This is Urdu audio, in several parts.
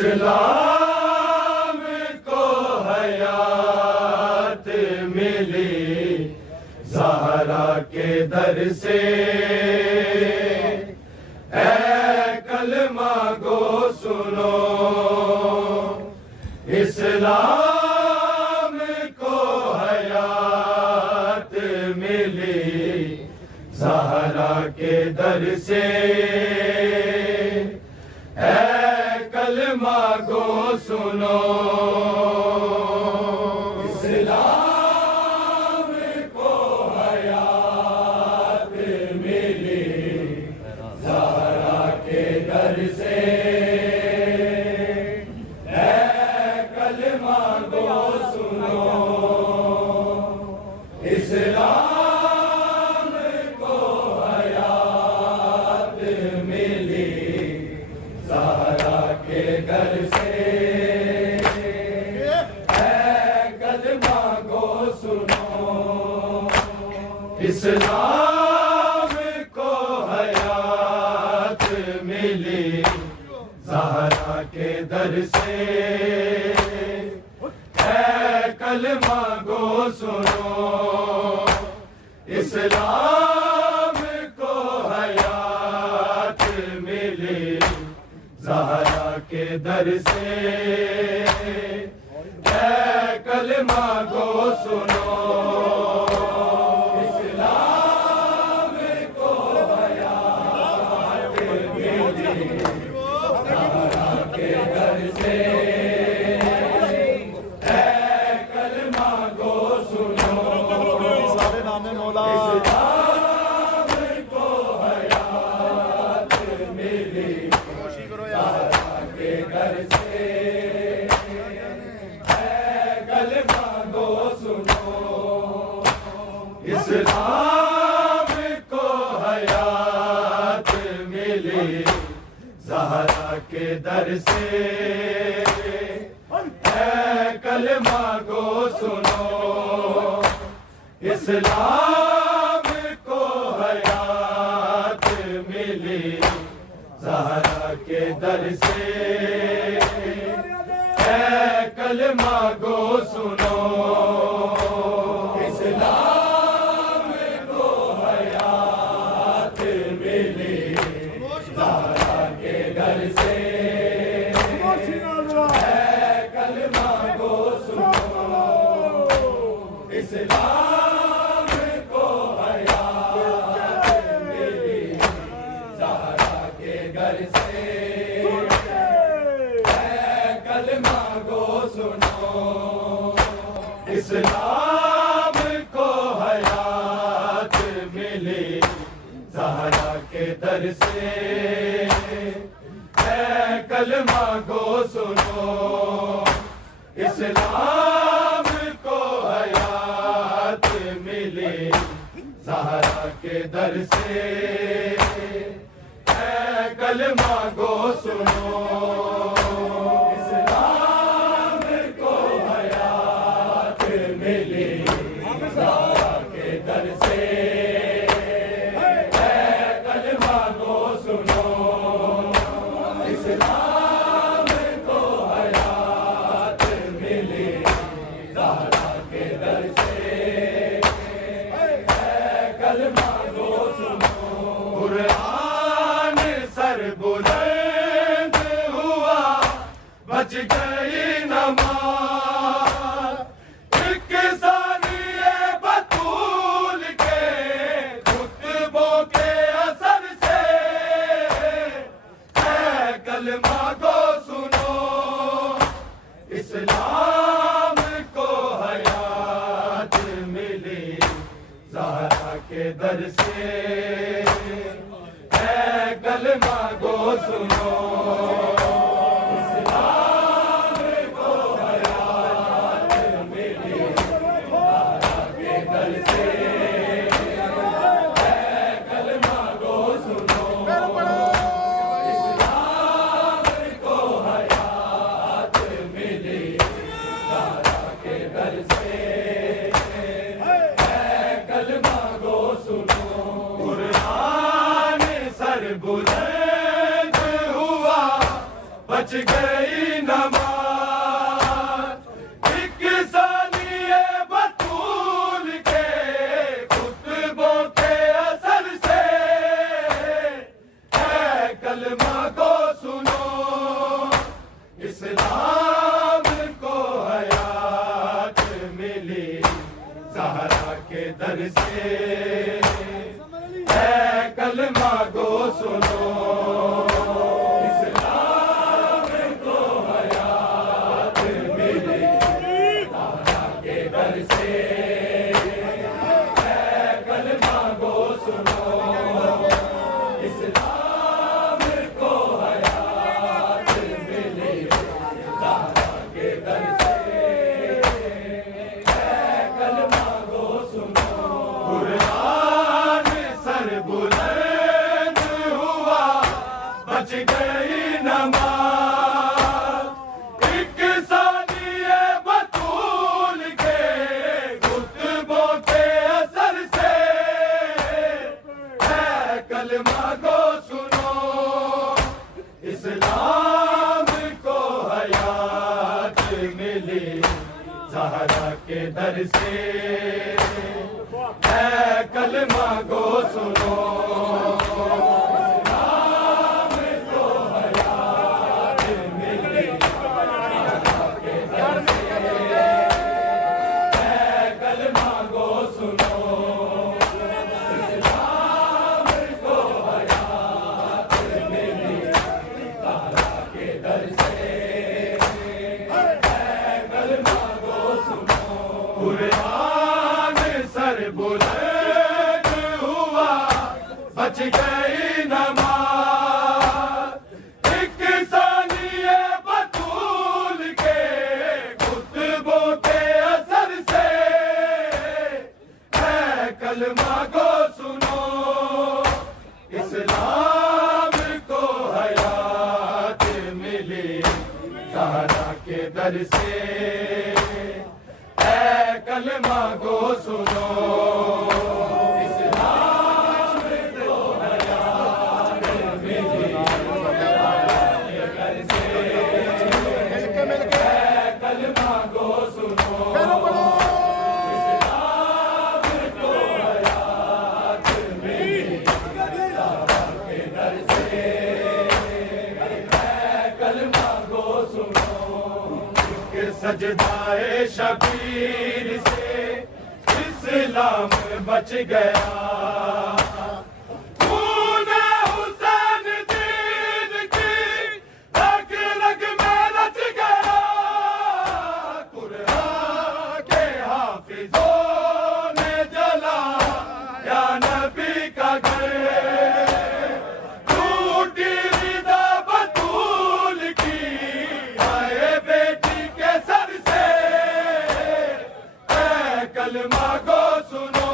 اسلام کو حیات ملی زہرا کے در سے، اے کلمہ گو سنو، اسلام کو حیات ملی زہرا کے در سے، اے کلمہ گو سنو، اسلام کو حیات ملی زہرا کے در سے، اے کلمہ گو سنو، اسلام کو حیات ملی زہرا کے در سے، اے کلمہ گو سنو، اسلام کو حیات ملی زہرا کے در سے، اے کلمہ گو سنو، اسلام کو حیات ملی زہرا کے در سے، اے کلمہ گو سنو، اسلام کو حیات ملی زہرا کے در سے، اے کلمہ گو سنو، اسلام کو حیات ملی زہرا کے در سے، اے کلمہ گو سنو، اسلام کو حیات ملی زہرا کے در سے، اے کلمہ گو سنو، اسلام کو حیات ملی زہرا کے در سے، اے کلمہ گو سنو، اسلام کو حیات ملی زہرا کے در سے، اے کلمہ گو سنو، اسلام کو حیات ملی زہرا کے در سے، اے کلمہ گو سنو، اسلام کو حیات ملی زہرا کے در سے، اے کلمہ گو سنو، اسلام کو حیات ملی زہرا کے در سے، اے کلمہ گو سنو، اسلام کو حیات ملی زہرا کے در سے، اے کلمہ گو سنو، اسلام کو حیات ملی زہرا کے در سے، اے کلمہ گو سنو، قرآن سر بلند ہوا بچ گئی نماز، ایک ثانیہ بطول کے خطبوں کے اثر سے، اے کلمہ گو سنو، اسلام کو حیات ملی زہرا کے در سے، اے کلمہ گو سنو، اسلام کو حیات ملی زہرا کے در سے، اے کلمہ گو سنو، اسلام کو حیات ملی زہرا کے در سے، اے کلمہ گو سنو، قرآن سر بلند بچ گئی نماز ایک ثانیے بطول کے خطبوں کے اثر سے اے کلمہ کو سنو اسلام کو حیات ملی زہرا کے در سے اے کلمہ کو سنو بچ گئی نماز ایک ثانیے بطول کے خطبوں کے اثر سے اے کلمہ کو سنو اسلام کو حیات ملی زہرا کے در سے اے کلمہ کو سنو قرآن سر بلند ہوا بچ گئی نماز ایک ثانیے بطول کے خطبوں کے اثر سے اے کلمہ کو سنو اسلام کو حیات ملی زہرا کے در سے اے کلمہ کو سنو اسلام کو حیات ملی زہرا کے در سے اے کلمہ کو سنو اسلام کو حیات ملی زہرا کے در سے اے کلمہ کو سنو سجدائے شبیر سے اسلام بچ گیا خون حسین دین کی رگ رگ میں رچ گیا قرآن کے حافظوں نے جلا یا نبی کا گھر ٹوٹی رضا بطول کی آئے بیٹی کے سر سے اے کلمہ کو سنو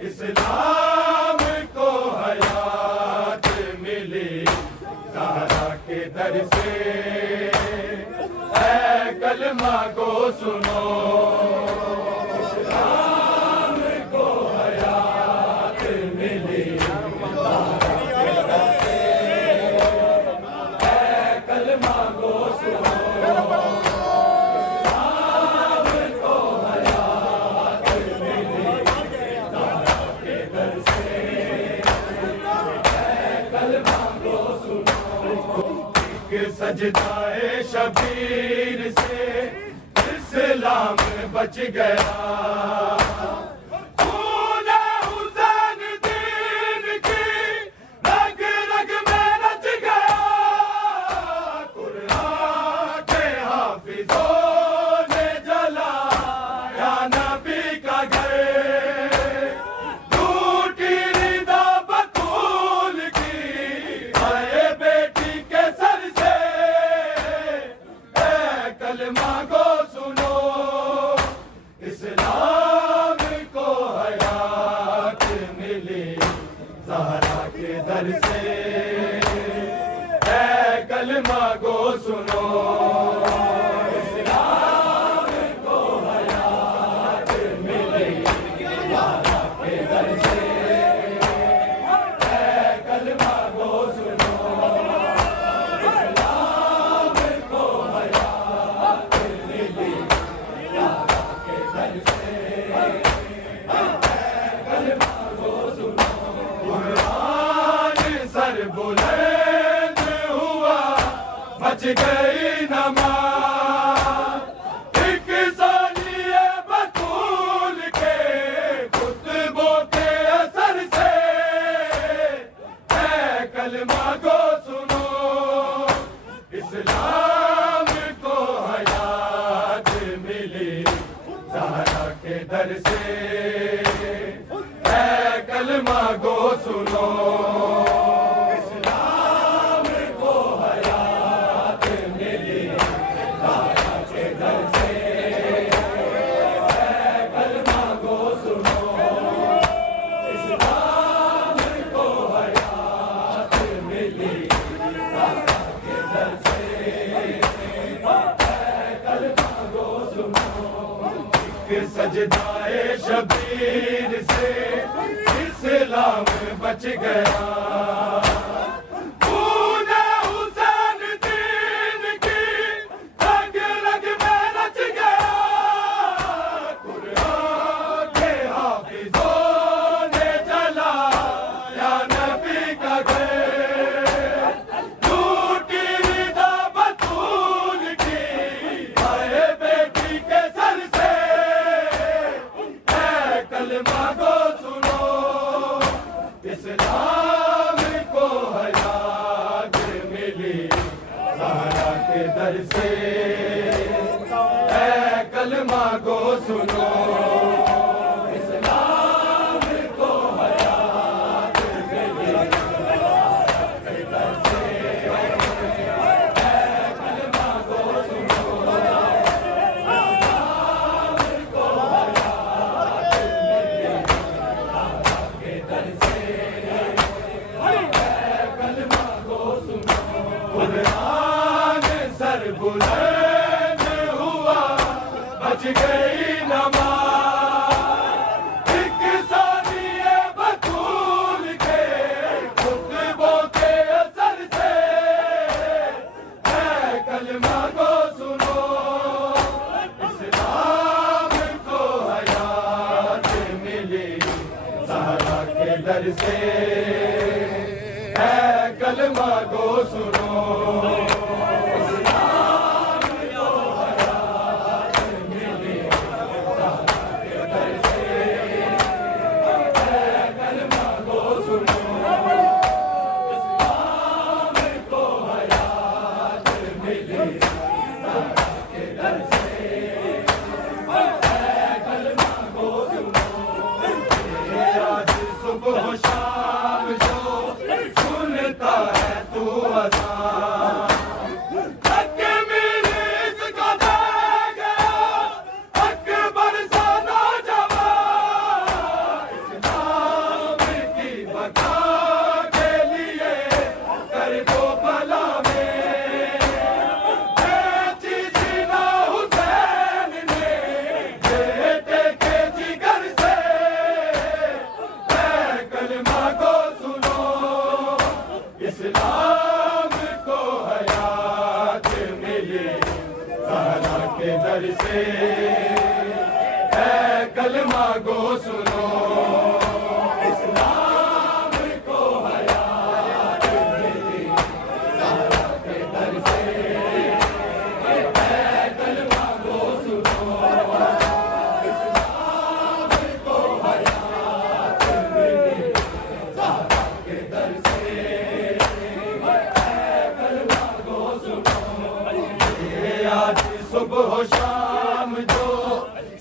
اسلام کو حیات ملی زہرا کے در سے اے کلمہ کو سنو اسلام کو حیات ملی زہرا کے در سے اے کلمہ کو سنو سجدائے شبیر سے اسلام بچ گیا خون حسین دین کی رگ رگ میں رچ گیا قرآن کے حافظوں نے جلا یا نبی کا گھر ٹوٹی رضا بطول کی آئے بیٹی کے سر سے اے کلمہ کو سنو اسلام کو حیات ملی زہرا کے در سے اے کلمہ کو سنو اسلام کو حیات ملی زہرا کے در سے اے کلمہ کو سنو اسلام بچ گئی نماز ایک ثانیہ بطول کے خطبوں کے اثر سے اے کلمہ گو سنو اسلام کو حیات ملی زہرا کے در سے اے کلمہ گو سنو سجدائے شبیر سے اسلام بچ گیا خون حسین دین کی رگ رگ میں رچ گیا قرآن کے حافظوں نے جلایا نبی کا گھر لوٹی رضا بطول کی آئے بیٹی کے سر سے کلمہ گو سنو اسلام کو حیات ملی زہرا کے در سے اے کلمہ گو سنو اسلام کو حیات ملی زہرا کے در سے اے کلمہ گو سنو بلند ہوا بچ گئی نماز ایک ثانیہ بطول کے خطبوں کے اثر سے اے کلمہ گو سنو اسلام کو حیات ملی زہرا کے در سے اے کلمہ گو سنو صبح شام جو سنتا ہے تو اذان حق میرے اس کو دے گیا اکبر سا نوجوان اسلام کی بقا کے لیے کربلا میں بیچی سینا حسین نے بیٹے کے جگر سے کلمہ کو سنو اسلام کو حیات ملی زہرا کے در سے اے کلمہ کو سنو اسلام کو حیات ملی زہرا کے در سے اے کلمہ کو سنو اسلام کو حیات ملی زہرا کے در سے اے کلمہ کو سنو آج صبح و شام جو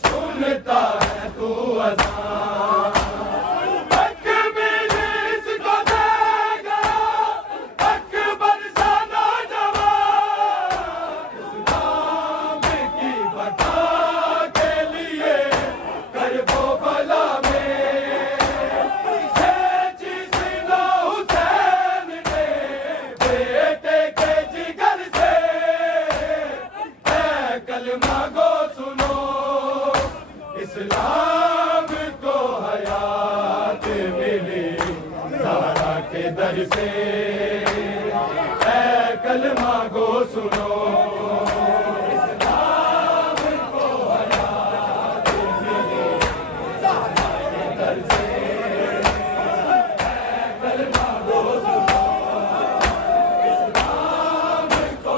سنتا ہے تو اذان حق میرے اس کو دے گیا اکبر سا نوجوان اسلام کی بقا کے لیے کربلا میں بیچی سینا حسین نے بیٹے کے جگر سے اے کلمہ گو سنو اسلام کو حیات ملی زہرا کے در سے اے کلمہ گو سنو اسلام کو حیات ملی زہرا کے در سے اے کلمہ گو سنو اسلام کو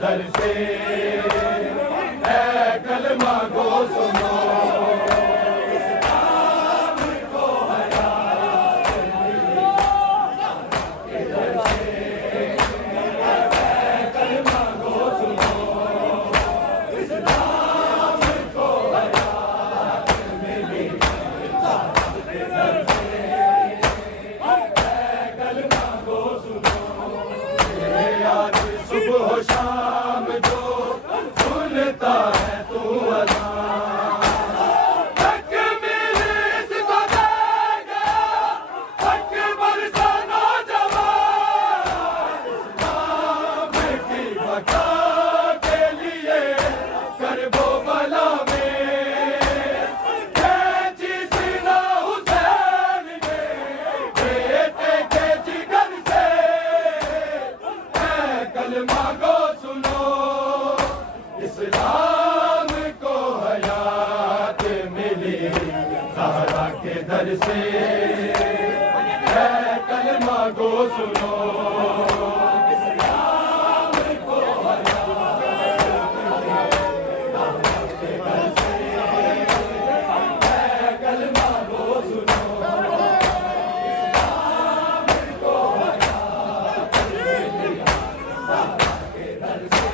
در سے اے کلمہ گو سنو شام جو سنتا ہے تو اذان حق ملے اس کو دے گا حق برسا نوجوان اسلام کی بقا کے لیے کرب و بلا میں کھینچی سینہ حسین نے بیٹے کے جگر سے اے کلمہ گو اسلام کو حیات ملی زہرا کے در سے اے کلمہ گو سنو اسلام کو حیات ملی زہرا کے در سے اے کلمہ گو سنو اسلام کو حیات ملی زہرا کے در سے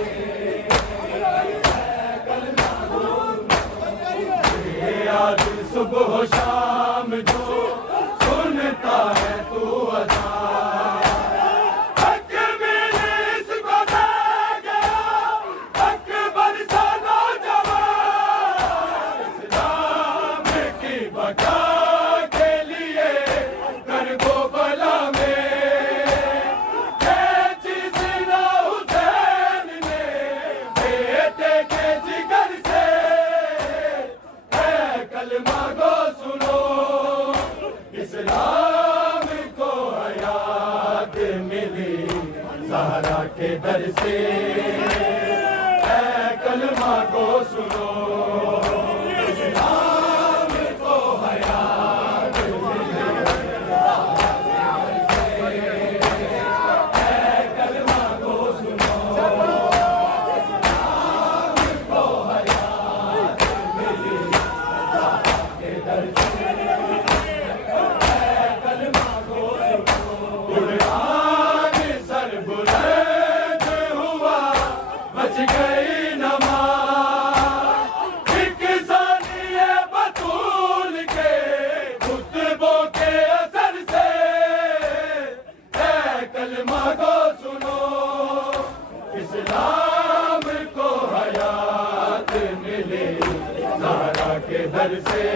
آج صبح و شام جو سنتا ہے تو اذان حق ملے اس کو دے گا حق برسا نوجوان اسلام کی بقا کے لیے کرب و بلا میں کھینچی سینہ حسین نے بیٹے کے جگر سے کلمہ گو سنو اسلام کو حیات ملی زہرا کے در سے اے کلمہ گو سنو اسلام کو حیات ملی زہرا کے در سے اے کلمہ گو سنو اسلام کو حیات ملی قرآن سر بلند ہوا بچ گئی نماز ایک ثانیہ بطول کے خطبوں کے اثر سے اے کلمہ گو سنو اسلام کو حیات ملی زہرا کے در سے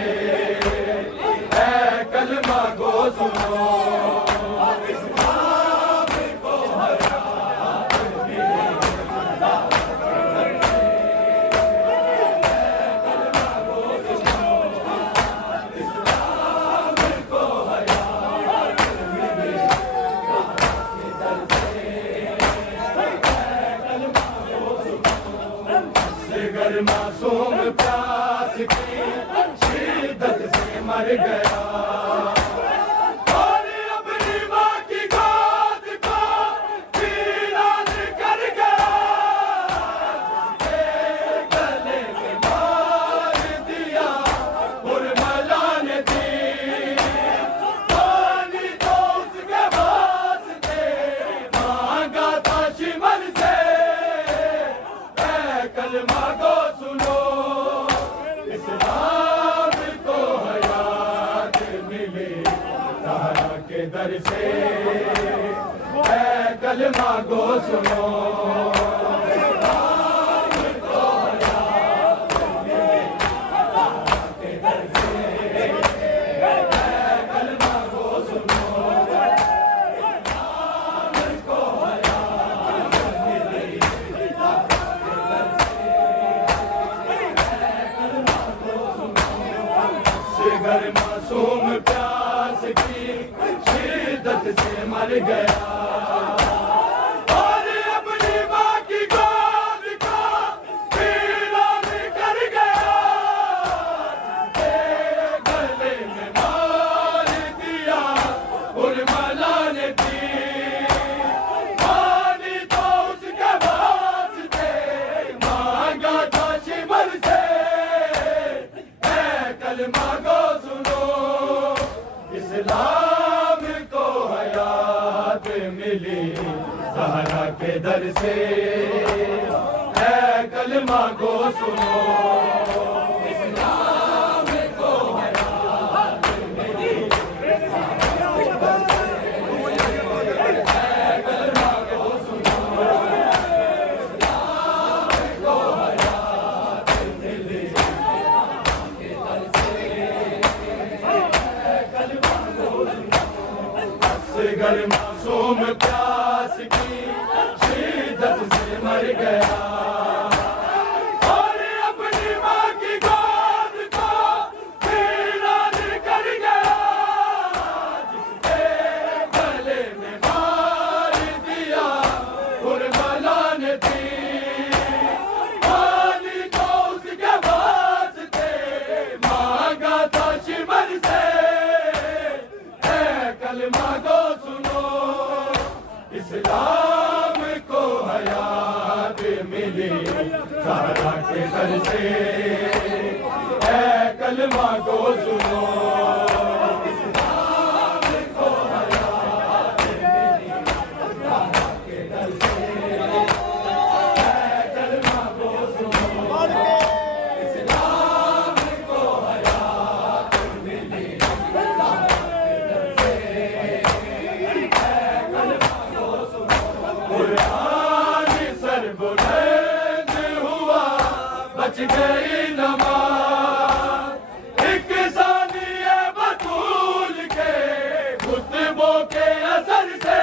اے کلمہ گو سنو اسلام کو حیات ملی زہرا کے در سے اے کلمہ گو سنو اسلام کو حیات ملی زہرا کے در سے اے کلمہ گو سنو جگر معصوم پیاس کی شدت سے مر گیا اور اپنی ماں کی گود کو ویران کر گیا گلے میں مار دیا برملا نے دی پانی تو اس کے واسطے مانگا تھا شمر سے اے کلمہ گو سنو اسلام کو حیات ملی زہرا کے در سے اے کلمہ گو سنو اسلام کو حیات ملی زہرا کے در سے اے کلمہ گو سنو اسلام کو حیات ملی زہرا کے در سے اے کلمہ گو سنو جگر معصوم پیاس کی شدت سے مر گیا اور اپنی ماں کی گود کو ویران کر گیا گلے میں مار دیا برملا نے دی پانی تو اس کے واسطے زہرا کے در سے اے کلمہ کو سنو اسلام کو حیات ملی اے کلمہ کو سنو اسلام کو حیات ملی اصغر معصوم پیاس کی شدت سے مر گیا اور اپنی ماں کی گود کو ویران کر گیا جس کے گلے میں مار دیا کربلا نے تیر پانی کو اس کے واسطے مانگا تھا شمر سے اے کلمہ کو سنو اسلام کو حیات ملی زہرا کے در سے اے کلمہ کو سنو اسلام کو حیات ملی زہرا کے در سے اے کلمہ کو سنو اسلام کو حیات ملی قرآن سر بلند ہوا بچ گئی نماز ایک ثانیہ بطول کے خطبوں کے اثر سے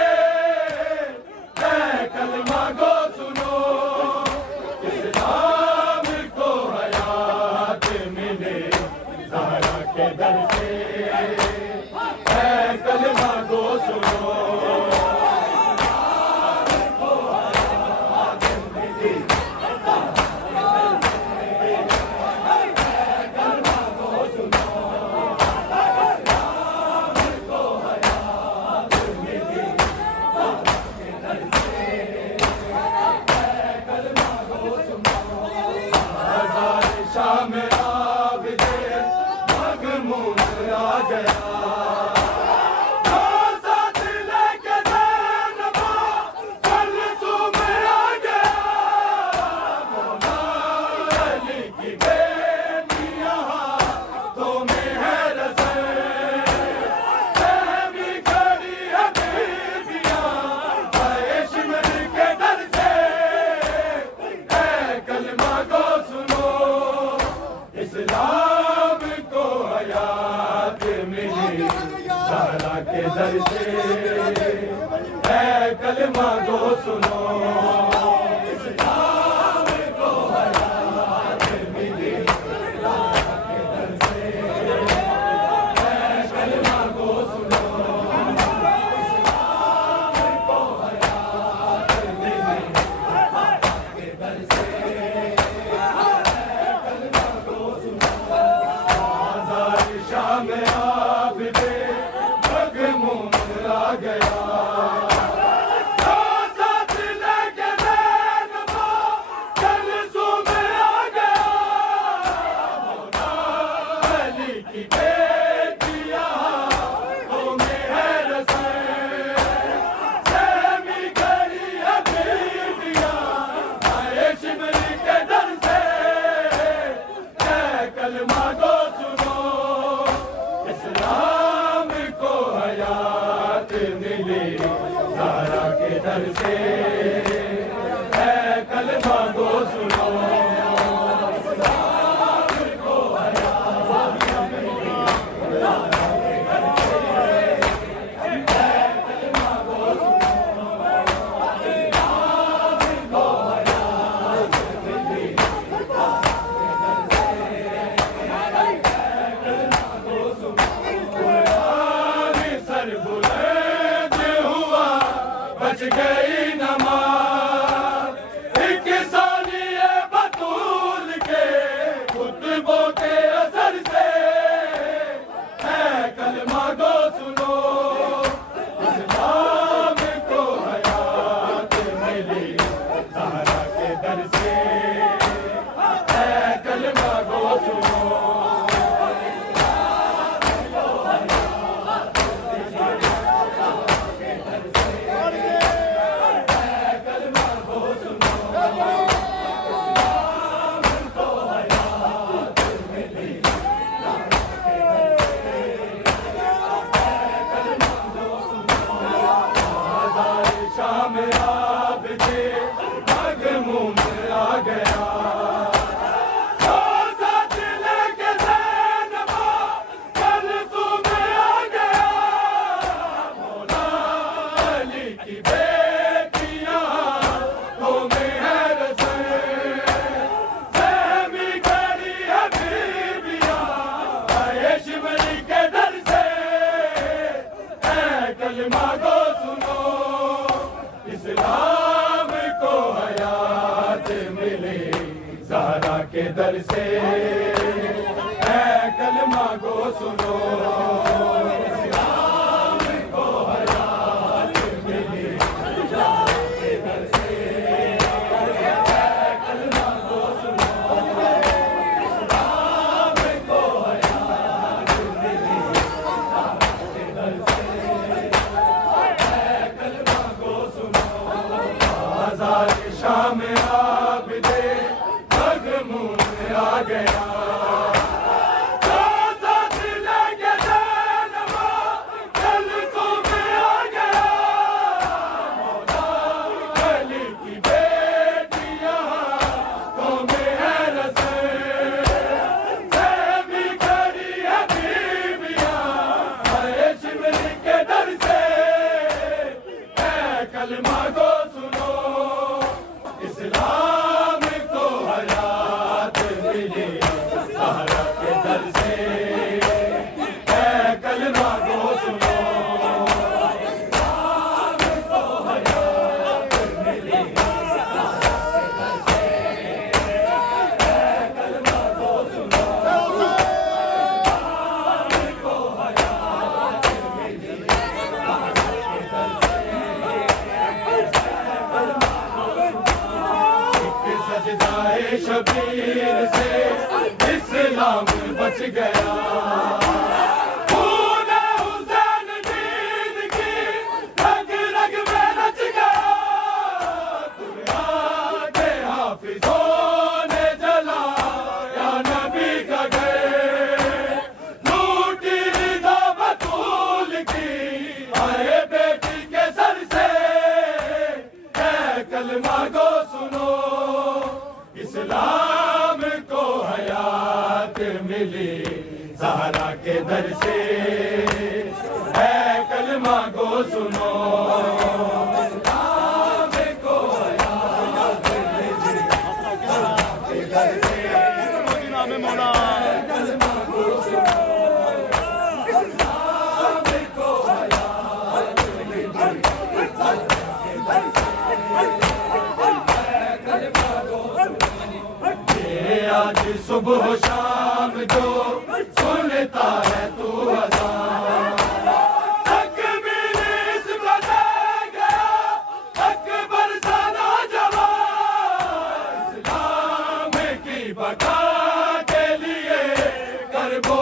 اے کلمہ کو سنو اسلام کو حیات ملے زہرا کے در سے اے کلمہ کو سنو شام عابد مغمون آ گیا ساتھ لے کے زینبا کلثوم آ گیا مولا علی کی بیٹی یہاں تو میں ہے رسے بھی کھڑی ہے بیبیاں اے شمر کے در سے اے کلمہ کو سنو اسلام کو حیات ملی زہرا کے در سے اے کلمہ کو سنو اسلام کو حیات ملی زہرا کے در سے اے کلمہ کو سنو اسلام کو حیات ملی زہرا کے در سے شام عابد مغمون آ گیا ساتھ لے کے زینبا کلثوم آ گیا مولا علی کی بیٹی یہاں تو میں ہے رسے بھی کھڑی ہے بیبیاں اے شمر کے در سے اے کلمہ کو سنو اسلام کو حیات ملی زہرا کے در سے اے کلمہ کو سنو اسلام کو حیات ملی زہرا کے در سے اے کلمہ کو سنو اسلام کو حیات ملی سر بلند ہوا بچ گئی نماز ایک ثانیہ بطول کے خطبوں کے اثر سے اے کلمہ کو سنو اسلام کو حیات ملی زہرا کے در سے اے کلمہ کو سنو شام عابد مغموم آ گیا کلمہ کو سنو اسلام کو حیات ملی زہرا کے در سے اے کلمہ کو سنو اسلام کو حیات ملی زہرا کے در سے اے کلمہ کو سنو اسلام کو حیات ملی زہرا کے در سے شام عابد مغموم آ گیا ساتھ لے کے زینبا جلسوں میں آ گیا مولا علی کی بیٹیاں تو میں ہے رسے سیمی کھڑی ہے بیویاں اے شمر کے در سے اے کلمہ کو سنو اسلام کو حیات ملی زہرا کے در سے اے کلمہ کو سنو اسلام کو حیات ملی زہرا کے در سے اے کلمہ کو سنو اسلام کو حیات ملی زہرا کے در سے سجدائے شبیر سے اسلام بچ گیا خون حسین دین کی رگ رگ میں رچ گیا دنیا کے حافظوں نے جلایا نبی کا گھر لوٹی رضا بطول کی آئے بیٹی کے سر سے اے کلمہ کو سنو اسلام کو حیات ملی زہرا کے در سے اے کلمہ کو سنو اسلام کو حیات ملی زہرا کے در سے مولا کلمہ کو سنو اسلام کو حیات ملی زہرا کے در سے آج صبح و شام جو سنتا ہے تو اذان تکبیر اس کو دے گیا اکبر سا نوجوان اسلام کی بقا کے لیے کرب و